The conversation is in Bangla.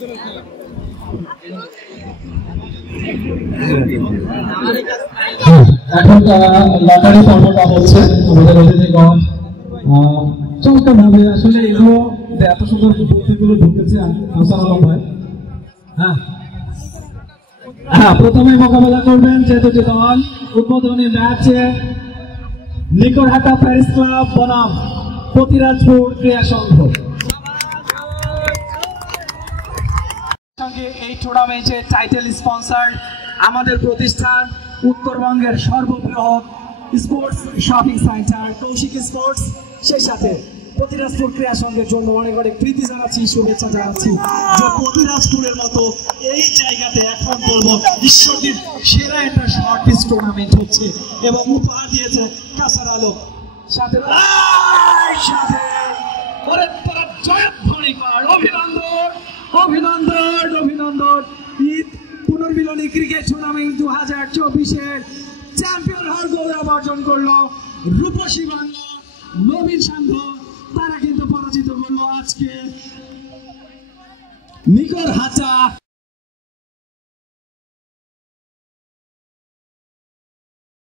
এখন লটারি পর্বটা হচ্ছে আমাদের অতিথিগণ চমৎকার ভাবে আসলে এগুলো এত সুন্দর বুদ্ধিগুলো ঢুকেছে আহসান আলম ভাই। হ্যাঁ, প্রথমে মোকাবেলা করবেন যে দুটি দল উদ্বোধনী ম্যাচে নিকরহাটা প্যারিস ক্লাব বনাম পতিরাজপুর ক্রীড়া সংঘ। সঙ্গে এই টুর্নামেন্টের টাইটেল স্পন্সর আমাদের প্রতিষ্ঠান উত্তরবঙ্গের সর্ববৃহৎ sports shopping centre Kaushik sports, সেই সাথে পতিরাজপুর ক্রীড়া সংঘের জন্য অনেক অনেক প্রীতি জানাচ্ছি, শুভেচ্ছা জানাচ্ছি যে পতিরাজপুরের মতো এই জায়গাতে এখন বলবো বিশ্বটির সেরা একটা শর্ট পিচ টুর্নামেন্ট হচ্ছে এবং উপহার দিয়েছে কাসার আলম। সাথে অভিনন্দন অভিনন্দন অভিনন্দন। ঈদ পুনর্মিলনী ক্রিকেট টুর্নামেন্ট 2024-এর চ্যাম্পিয়ন হওয়ার গৌরব অর্জন করলো রূপসী বাংলা নবীন সংঘ। তারা কিন্তু পরাজিত করলো আজকে নিকরহাটা